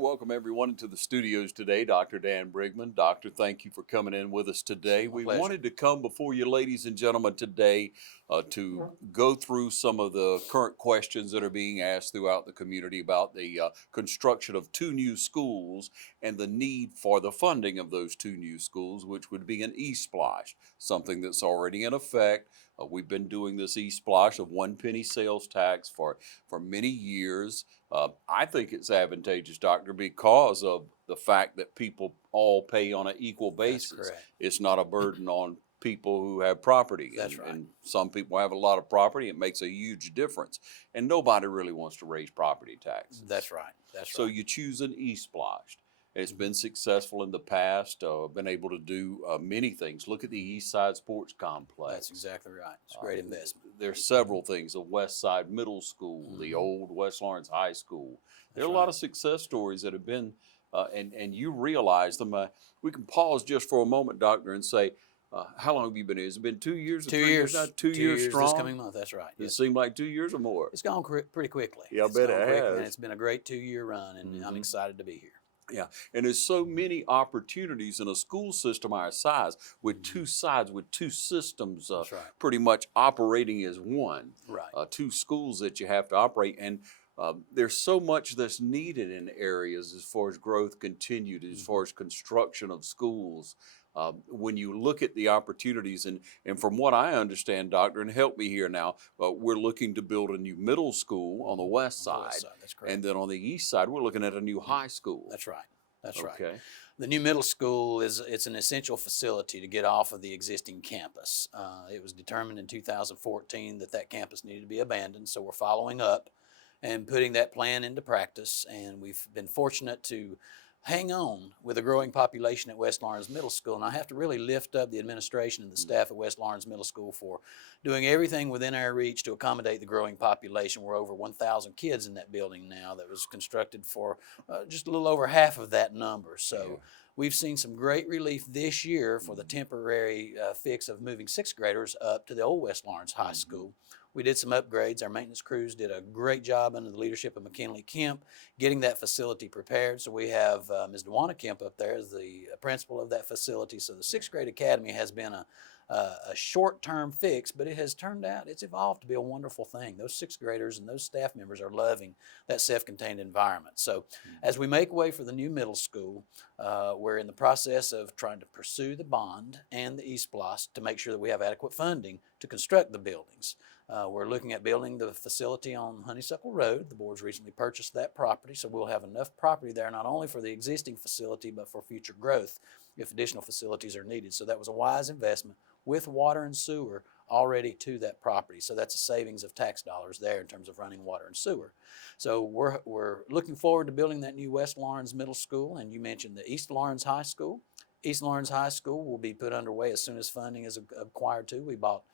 welcome everyone into the studios today. Dr. Dan Brigman. Doctor, thank you for coming in with us today. We wanted to come before you, ladies and gentlemen, today to go through some of the current questions that are being asked throughout the community about the construction of two new schools and the need for the funding of those two new schools, which would be an ESPLOST, something that's already in effect. We've been doing this ESPLOST of 1 penny sales tax for many years. I think it's advantageous, Doctor, because of the fact that people all pay on an equal basis. That's correct. It's not a burden on people who have property. That's right. And some people have a lot of property. It makes a huge difference. And nobody really wants to raise property taxes. That's right. That's So right. you choose an ESPLOST. It's been successful in the past, been able to do many things. Look at the East Side Sports Complex. That's exactly right. It's a great investment. There's several things, the West Side Middle School, the old West Lawrence High School. There are a lot of success stories that have been, and you realize them. We can pause just for a moment, Doctor, and say, how long have you been here? Has it been 2 years or 2 3 years. now? 2 years strong? This coming month. That's right. It Yes. seemed like 2 years or more. It's gone pretty quickly. Yeah, I It's bet gone it quickly, has. and it's been a great 2-year run, and I'm excited to be here. Yeah, and there's so many opportunities in a school system our size with two sides, with two systems That's right. pretty much operating as one. Right. Two schools that you have to operate. And there's so much that's needed in areas as far as growth continued, as far as construction of schools. When you look at the opportunities, and from what I understand, Doctor, and help me here now, we're looking to build a new middle school on the west On the side. west side, that's correct. And then on the east side, we're looking at a new high school. That's right. That's right. Okay. The new middle school it's an essential facility to get off of the existing campus. It was determined in 2014 that campus needed to be abandoned, so we're following up and putting that plan into practice. And we've been fortunate to hang on with a growing population at West Lawrence Middle School. And I have to really lift up the administration and the staff at West Lawrence Middle School for doing everything within our reach to accommodate the growing population. We're over 1,000 kids in that building now that was constructed for just a little over half of that number. So we've seen some great relief this year for the temporary fix of moving sixth graders up to the old West Lawrence High School. We did some upgrades. Our maintenance crews did a great job under the leadership of McKinley Kemp getting that facility prepared. So we have Ms. Dewana Kemp up there as the principal of that facility. So the sixth grade academy has been a short-term fix, but it has turned out, it's evolved to be a wonderful thing. Those sixth graders and those staff members are loving that self-contained environment. So as we make way for the new middle school, we're in the process of trying to pursue the bond and the ESPLOST to make sure that we have adequate funding to construct the buildings. We're looking at building the facility on Honeysuckle Road. The board's recently purchased that property, so we'll have enough property there not only for the existing facility but for future growth if additional facilities are needed. So that was a wise investment with water and sewer already to that property. So that's a savings of tax dollars there in terms of running water and sewer. So we're looking forward to building that new West Lawrence Middle School, and you mentioned the East Lawrence High School. East Lawrence High School will be put underway as soon as funding is acquired too. We bought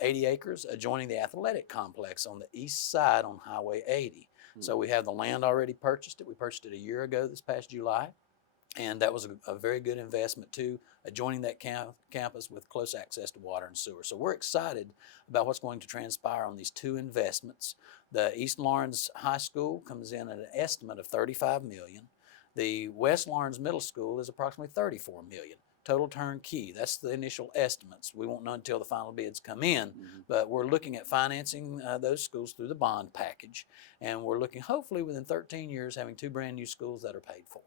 80 acres adjoining the athletic complex on the east side on Highway 80. So we have the land already purchased. We purchased it a year ago this past July. And that was a very good investment too, adjoining that campus with close access to water and sewer. So we're excited about what's going to transpire on these two investments. The East Lawrence High School comes in at an estimate of $35 million. The West Lawrence Middle School is approximately $34 million. Total turnkey, that's the initial estimates. We won't know until the final bids come in, but we're looking at financing those schools through the bond package. And we're looking, hopefully within 13 years, having two brand new schools that are paid for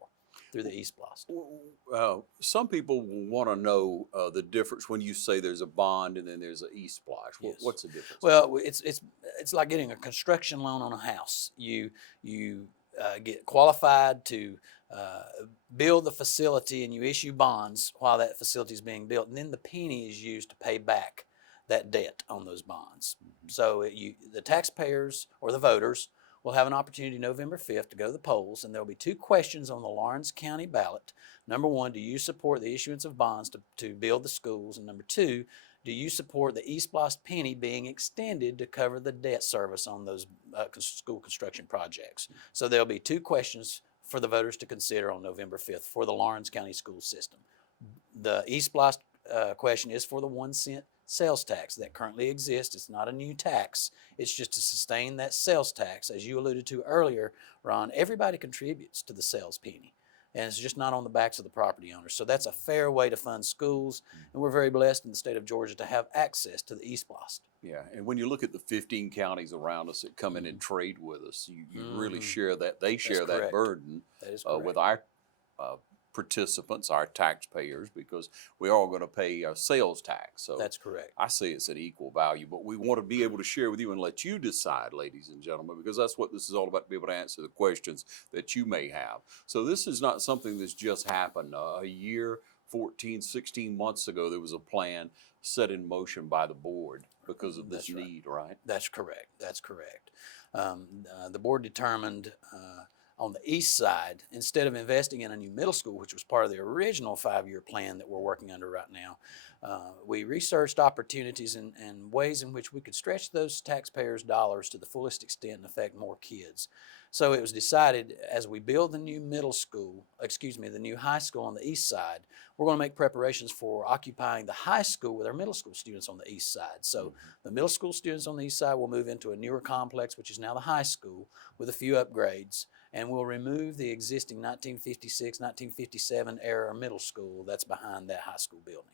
through the ESPLOST. Some people want to know the difference when you say there's a bond and then there's an ESPLOST. Yes. What's the difference? Well, it's like getting a construction loan on a house. You get qualified to build the facility, and you issue bonds while that facility is being built, and then the penny is used to pay back that debt on those bonds. So the taxpayers or the voters will have an opportunity November 5th to go to the polls, and there will be two questions on the Lawrence County ballot. Number one, do you support the issuance of bonds to build the schools? And number two, do you support the ESPLOST penny being extended to cover the debt service on those school construction projects? So there'll be two questions for the voters to consider on November 5th for the Lawrence County school system. The ESPLOST question is for the 1 cent sales tax that currently exists. It's not a new tax. It's just to sustain that sales tax. As you alluded to earlier, Ron, everybody contributes to the sales penny. And it's just not on the backs of the property owners. So that's a fair way to fund schools. And we're very blessed in the state of Georgia to have access to the ESPLOST. Yeah, and when you look at the 15 counties around us that come in and trade with us, you really share that. They share that correct. burden That is correct. with our participants, our taxpayers, because we're all going to pay sales tax. So That's correct. I say it's an equal value, but we want to be able to share with you and let you decide, ladies and gentlemen, because that's what this is all about, to be able to answer the questions that you may have. So this is not something that's just happened. A year, 14, 16 months ago, there was a plan set in motion by the board because of this need, right? That's correct. That's correct. The board determined on the east side, instead of investing in a new middle school, which was part of the original 5-year plan that we're working under right now, we researched opportunities and ways in which we could stretch those taxpayers' dollars to the fullest extent and affect more kids. So it was decided, as we build the new the new high school on the east side, we're going to make preparations for occupying the high school with our middle school students on the east side. So the middle school students on the east side will move into a newer complex, which is now the high school, with a few upgrades, and we'll remove the existing 1956, 1957 era middle school that's behind that high school building.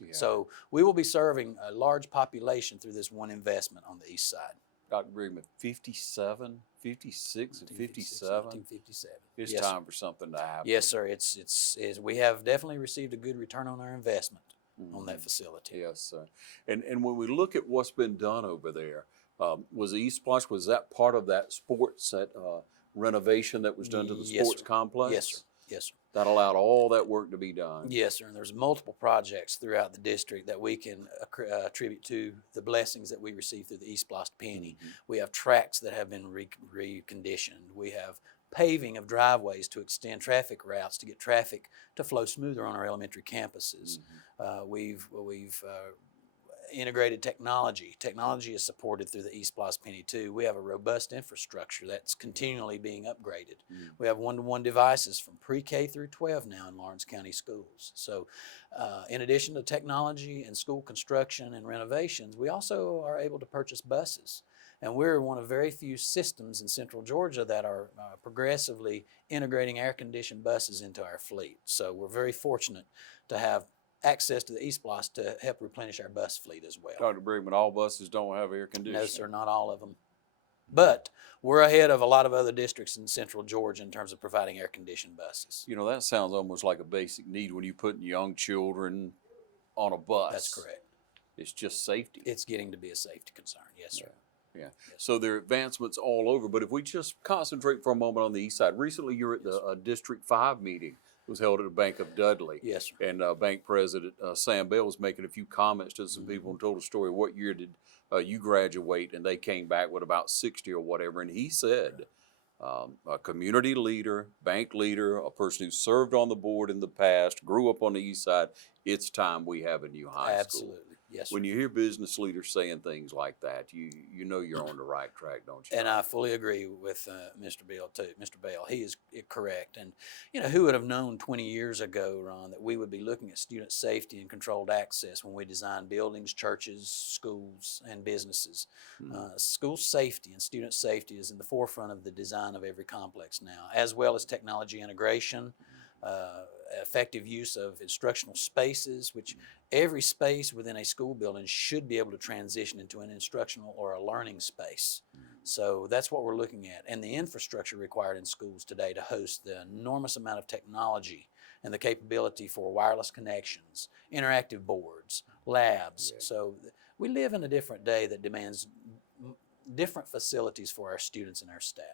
Yeah. So we will be serving a large population through this one investment on the east side. Dr. Brigman, 57, 56, and 57. 1957. It's Yes, time for something to happen. Yes, sir. It's we have definitely received a good return on our investment on that facility. Yes, sir. And when we look at what's been done over there, was ESPLOST, was that part of that sports renovation that was done to the Yes, sports sir. complex? Yes, sir. Yes, sir. That allowed all that work to be done. Yes, sir. And there's multiple projects throughout the district that we can attribute to the blessings that we receive through the ESPLOST penny. We have tracks that have been reconditioned. We have paving of driveways to extend traffic routes to get traffic to flow smoother on our elementary campuses. We've integrated technology. Technology is supported through the ESPLOST penny too. We have a robust infrastructure that's continually being upgraded. We have one-to-one devices from pre-K through 12 now in Lawrence County schools. So in addition to technology and school construction and renovations, we also are able to purchase buses. And we're one of very few systems in Central Georgia that are progressively integrating air-conditioned buses into our fleet. So we're very fortunate to have access to the ESPLOST to help replenish our bus fleet as well. Dr. Brigman, all buses don't have air conditioning. No, sir, not all of them. But we're ahead of a lot of other districts in Central Georgia in terms of providing air-conditioned buses. You know, that sounds almost like a basic need when you put young children on a bus. That's correct. It's just safety. It's getting to be a safety concern. Yes, sir. Yeah. Yes. So there are advancements all over. But if we just concentrate for a moment on the east side, recently you were at the District 5 meeting. It was held at the Bank of Dudley. Yes, sir. And Bank President Sam Bell was making a few comments to some people and told a story. What year did you graduate? And they came back with about 60 or whatever. And he said, a community leader, bank leader, a person who served on the board in the past, grew up on the east side, it's time we have a new high school. Absolutely. Yes, sir. When you hear business leaders saying things like that, you know you're on the right track, don't you? And I fully agree with Mr. Bell too. Mr. Bell, he is correct. And you know, who would have known 20 years ago, Ron, that we would be looking at student safety and controlled access when we design buildings, churches, schools, and businesses. School safety and student safety is in the forefront of the design of every complex now, as well as technology integration. Effective use of instructional spaces, which every space within a school building should be able to transition into an instructional or a learning space. So that's what we're looking at. And the infrastructure required in schools today to host the enormous amount of technology and the capability for wireless connections, interactive boards, labs. So we live in a different day that demands different facilities for our students and our staff.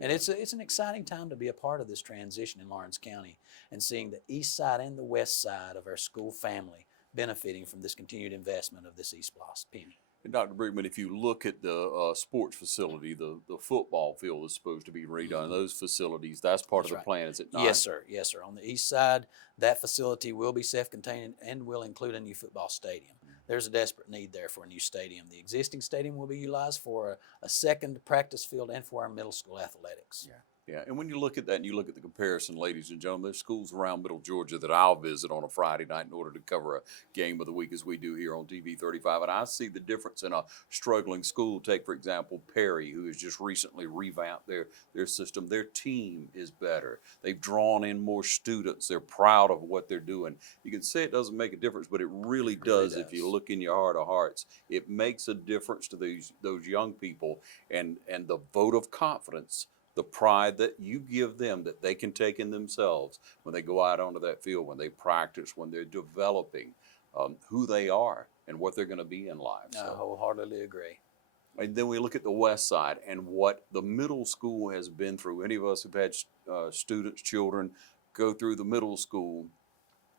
And it's an exciting time to be a part of this transition in Lawrence County and seeing the east side and the west side of our school family benefiting from this continued investment of this ESPLOST penny. And Dr. Brigman, if you look at the sports facility, the football field is supposed to be redone. Those facilities, that's part of the plan, is it not? Yes, sir. Yes, sir. On the east side, that facility will be self-contained and will include a new football stadium. There's a desperate need there for a new stadium. The existing stadium will be utilized for a second practice field and for our middle school athletics. Yeah, and when you look at that and you look at the comparison, ladies and gentlemen, there's schools around Middle Georgia that I'll visit on a Friday night in order to cover a game of the week as we do here on TV 35. And I see the difference in a struggling school. Take, for example, Perry, who has just recently revamped their system. Their team is better. They've drawn in more students. They're proud of what they're doing. You can say it doesn't make a difference, but it really does if you look in your heart of hearts. It makes a difference to those young people and the vote of confidence, the pride that you give them that they can take in themselves when they go out onto that field, when they practice, when they're developing who they are and what they're going to be in life. I wholeheartedly agree. And then we look at the west side and what the middle school has been through. Any of us who've had students, children go through the middle school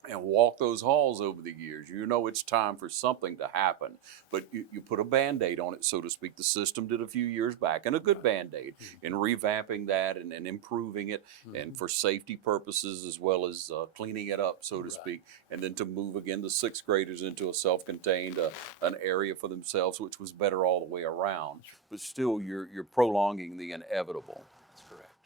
and walk those halls over the years, you know it's time for something to happen. But you put a Band-Aid on it, so to speak. The system did a few years back, and a good Band-Aid in revamping that and improving it, and for safety purposes as well as cleaning it up, so to speak, and then to move again the sixth graders into a self-contained an area for themselves, which was better all the way around. But still, you're prolonging the inevitable.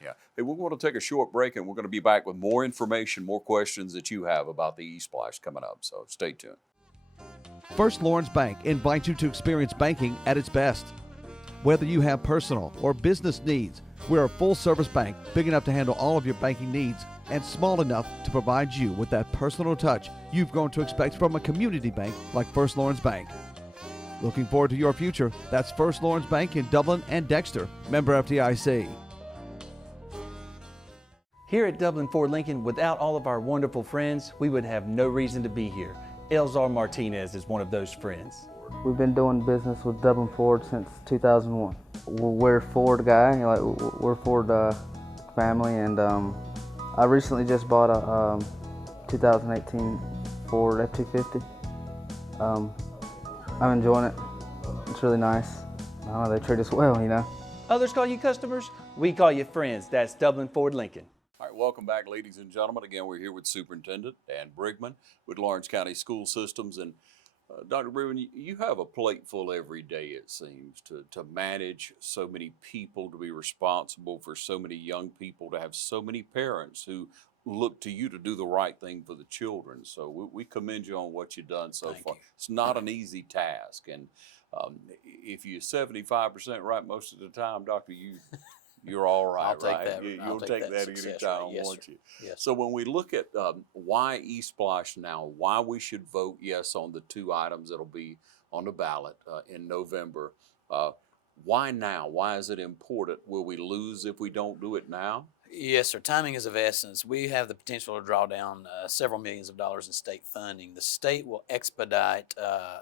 Yeah. Hey, we're going to take a short break, and we're going to be back with more information, more questions that you have about the ESPLOST coming up. So stay tuned. First Lawrence Bank invites you to experience banking at its best. Whether you have personal or business needs, we're a full-service bank big enough to handle all of your banking needs and small enough to provide you with that personal touch you've grown to expect from a community bank like First Lawrence Bank. Looking forward to your future? That's First Lawrence Bank in Dublin and Dexter, member FDIC. Here at Dublin Ford Lincoln, without all of our wonderful friends, we would have no reason to be here. Elzar Martinez is one of those friends. We've been doing business with Dublin Ford since 2001. We're Ford guy, we're Ford family, and I recently just bought a 2018 Ford F-250. I'm enjoying it. It's really nice. I don't know, they treat us well, you know. Others call you customers, we call you friends. That's Dublin Ford Lincoln. All right, welcome back, ladies and gentlemen. Again, we're here with Superintendent Dan Brigman with Lawrence County School Systems. And Dr. Brigman, you have a plate full every day, it seems, to manage so many people, to be responsible for so many young people, to have so many parents who look to you to do the right thing for the children. So we commend you on what you've done so far. It's not an easy task. And if you're 75% right most of the time, Doctor, you're all right, I'll take right? that. You'll take that anytime, won't you? Yes. So when we look at why ESPLOST now, why we should vote yes on the two items that'll be on the ballot in November, why now? Why is it important? Will we lose if we don't do it now? Yes, sir. Timing is of essence. We have the potential to draw down several millions of dollars in state funding. The state will expedite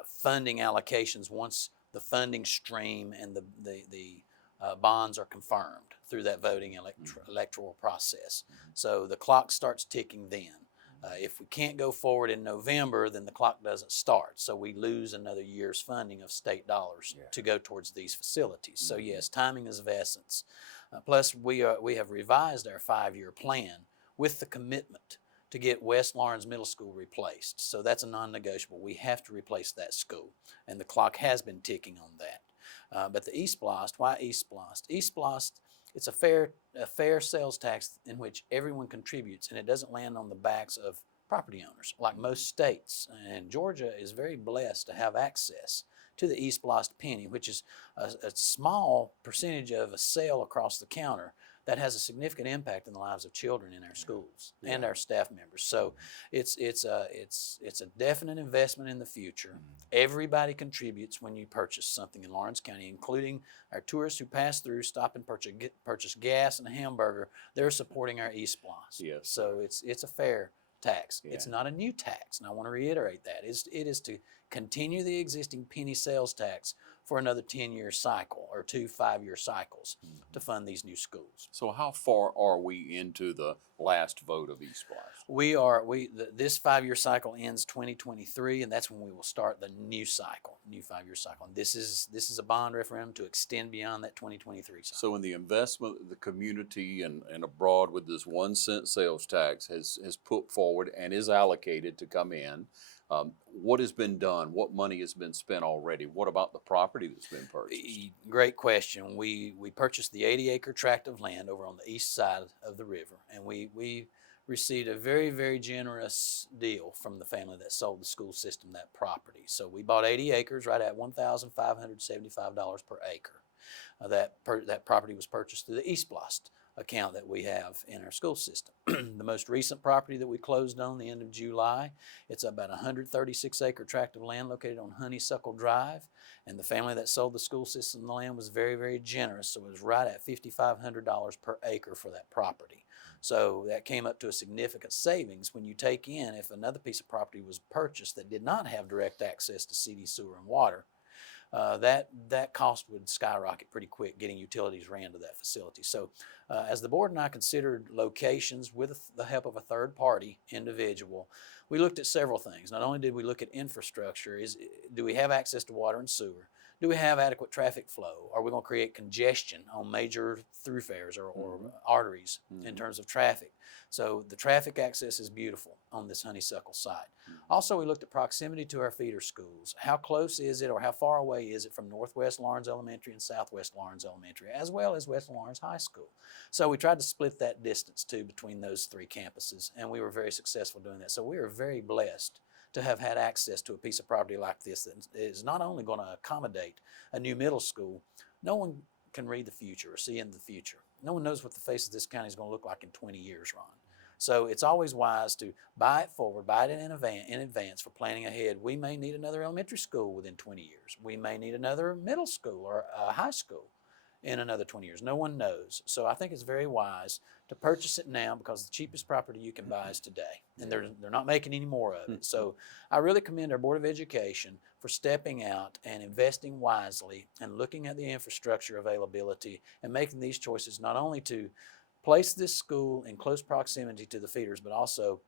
funding allocations once the funding stream and the bonds are confirmed through that voting electoral process. So the clock starts ticking then. If we can't go forward in November, then the clock doesn't start. So we lose another year's funding of state dollars to go towards these facilities. So yes, timing is of essence. Plus, we have revised our 5-year plan with the commitment to get West Lawrence Middle School replaced. So that's a non-negotiable. We have to replace that school, and the clock has been ticking on that. But the ESPLOST, why ESPLOST? ESPLOST, it's a fair sales tax in which everyone contributes, and it doesn't land on the backs of property owners like most states. And Georgia is very blessed to have access to the ESPLOST penny, which is a small percentage of a sale across the counter that has a significant impact in the lives of children in our schools and our staff members. So it's a definite investment in the future. Everybody contributes when you purchase something in Lawrence County, including our tourists who pass through, stop and purchase gas and a hamburger. They're supporting our ESPLOST. Yes. So it's a fair tax. It's not a new tax, and I want to reiterate that. It is to continue the existing penny sales tax for another 10-year cycle or 2 5-year cycles to fund these new schools. So how far are we into the last vote of ESPLOST? This 5-year cycle ends 2023, and that's when we will start the new cycle, new 5-year cycle. And this is a bond referendum to extend beyond that 2023 cycle. So in the investment of the community and abroad with this 1 cent sales tax has put forward and is allocated to come in, What has been done? What money has been spent already? What about the property that's been purchased? Great question. We purchased the 80-acre tract of land over on the east side of the river, and we received a very, very generous deal from the family that sold the school system that property. So we bought 80 acres right at $1,575 per acre. That property was purchased through the ESPLOST account that we have in our school system. The most recent property that we closed on the end of July, it's about a 136-acre tract of land located on Honeysuckle Drive, and the family that sold the school system the land was very, very generous, so it was right at $5,500 per acre for that property. So that came up to a significant savings when you take in if another piece of property was purchased that did not have direct access to city sewer and water. That cost would skyrocket pretty quick getting utilities ran to that facility. So as the board and I considered locations with the help of a third party individual, we looked at several things. Not only did we look at infrastructure, do we have access to water and sewer? Do we have adequate traffic flow? Are we going to create congestion on major thoroughfares or arteries in terms of traffic? So the traffic access is beautiful on this Honeysuckle site. Also, we looked at proximity to our feeder schools. How close is it or how far away is it from Northwest Lawrence Elementary and Southwest Lawrence Elementary, as well as West Lawrence High School? So we tried to split that distance too between those three campuses, and we were very successful doing that. So we are very blessed to have had access to a piece of property like this that is not only going to accommodate a new middle school. No one can read the future or see into the future. No one knows what the face of this county is going to look like in 20 years, Ron. So it's always wise to buy it forward, buy it in advance for planning ahead. We may need another elementary school within 20 years. We may need another middle school or a high school in another 20 years. No one knows. So I think it's very wise to purchase it now because the cheapest property you can buy is today, and they're not making any more of it. So I really commend our Board of Education for stepping out and investing wisely and looking at the infrastructure availability and making these choices not only to place this school in close proximity to the feeders, but also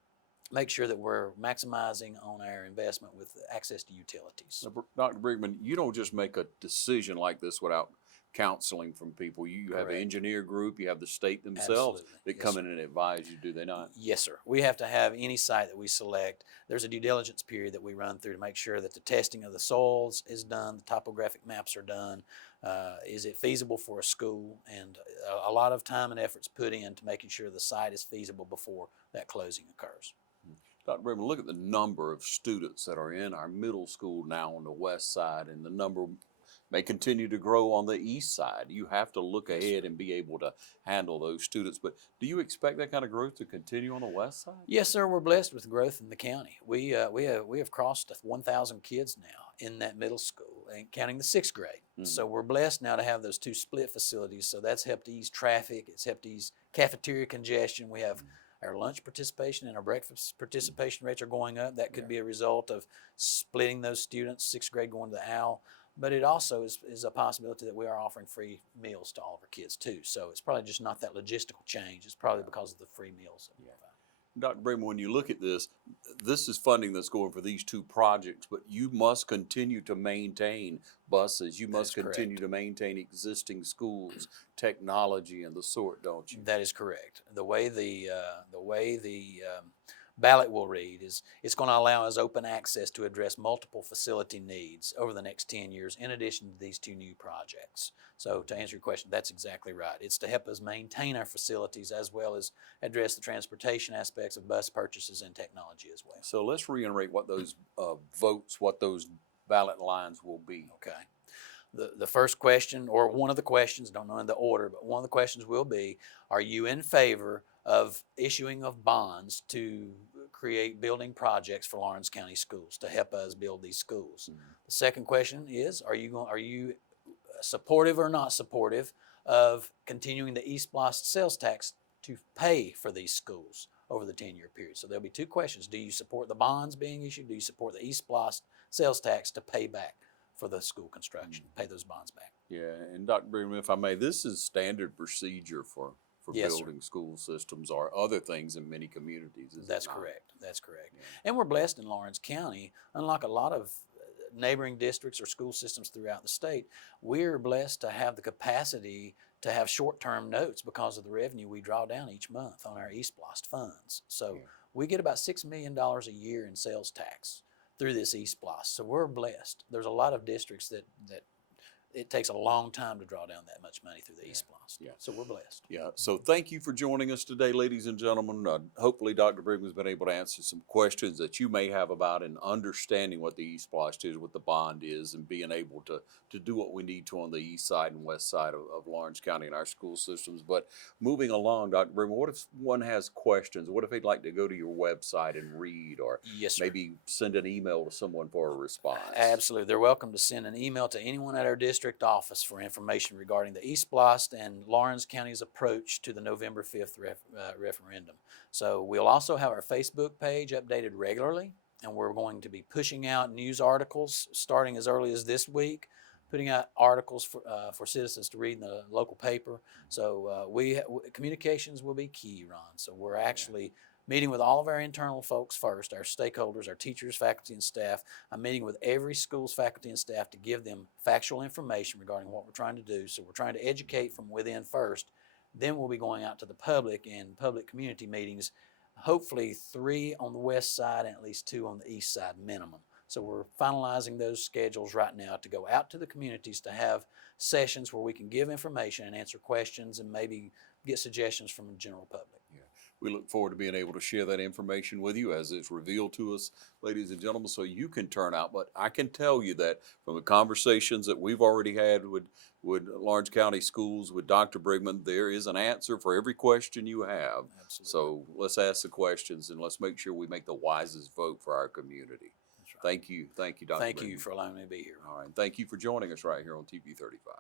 make sure that we're maximizing on our investment with access to utilities. Now, Dr. Brigman, you don't just make a decision like this without counseling from people. You have an Correct. engineer group, you have the state themselves Absolutely. that Yes, come sir. in and advise you, do they not? Yes, sir. We have to have any site that we select. There's a due diligence period that we run through to make sure that the testing of the soils is done, the topographic maps are done. Is it feasible for a school? And a lot of time and effort's put into making sure the site is feasible before that closing occurs. Dr. Brigman, look at the number of students that are in our middle school now on the west side, and the number may continue to grow on the east side. You have to look ahead and be able to handle those students. But do you expect that kind of growth to continue on the west side? Yes, sir. We're blessed with growth in the county. We have crossed 1,000 kids now in that middle school, and counting the sixth grade. So we're blessed now to have those two split facilities. So that's helped ease traffic. It's helped ease cafeteria congestion. We have our lunch participation and our breakfast participation rates are going up. That could be a result of splitting those students, sixth grade going to the OWL. But it also is a possibility that we are offering free meals to all of our kids too. So it's probably just not that logistical change. It's probably because of the free meals that we provide. Dr. Brigman, when you look at this is funding that's going for these two projects, but you must continue to maintain buses. You must That's continue correct. to maintain existing schools, technology, and the sort, don't you? That is correct. The way the ballot will read is it's going to allow us open access to address multiple facility needs over the next 10 years in addition to these two new projects. So to answer your question, that's exactly right. It's to help us maintain our facilities as well as address the transportation aspects of bus purchases and technology as well. So let's reiterate what those votes, what those ballot lines will be. Okay. The first question, or one of the questions, don't know in the order, but one of the questions will be, are you in favor of issuing of bonds to create building projects for Lawrence County schools to help us build these schools? The second question is, are you supportive or not supportive of continuing the ESPLOST sales tax to pay for these schools over the 10-year period? So there'll be two questions. Do you support the bonds being issued? Do you support the ESPLOST sales tax to pay back for the school construction, pay those bonds back? Yeah, and Dr. Brigman, if I may, this is standard procedure for Yes, sir. building school systems or other things in many communities. Is it That's not? correct. That's correct. Yeah. And we're blessed in Lawrence County, unlike a lot of neighboring districts or school systems throughout the state, we're blessed to have the capacity to have short-term notes because of the revenue we draw down each month on our ESPLOST funds. So we get about $6 million a year in sales tax through this ESPLOST. So we're blessed. There's a lot of districts that it takes a long time to draw down that much money through the ESPLOST. Yeah. So we're blessed. Yeah, so thank you for joining us today, ladies and gentlemen. Hopefully Dr. Brigman's been able to answer some questions that you may have about and understanding what the ESPLOST is, what the bond is, and being able to do what we need to on the east side and west side of Lawrence County and our school systems. But moving along, Dr. Brigman, what if one has questions? What if they'd like to go to your website and read, or Yes, sir. maybe send an email to someone for a response? Absolutely. They're welcome to send an email to anyone at our district office for information regarding the ESPLOST and Lawrence County's approach to the November 5th referendum. So we'll also have our Facebook page updated regularly, and we're going to be pushing out news articles starting as early as this week, putting out articles for citizens to read in the local paper. So communications will be key, Ron. So we're actually meeting with all of our internal folks first, our stakeholders, our teachers, faculty, and staff. I'm meeting with every school's faculty and staff to give them factual information regarding what we're trying to do. So we're trying to educate from within first. Then we'll be going out to the public in public community meetings, hopefully 3 on the west side and at least 2 on the east side minimum. So we're finalizing those schedules right now to go out to the communities to have sessions where we can give information and answer questions and maybe get suggestions from the general public. We look forward to being able to share that information with you as it's revealed to us, ladies and gentlemen, so you can turn out. But I can tell you that from the conversations that we've already had with Lawrence County Schools, with Dr. Brigman, there is an answer for every question you have. Absolutely. So let's ask the questions and let's make sure we make the wisest vote for our community. That's right. Thank you. Thank you, Dr. Thank Brigman. you for allowing me to be here. All right. Thank you for joining us right here on TV 35.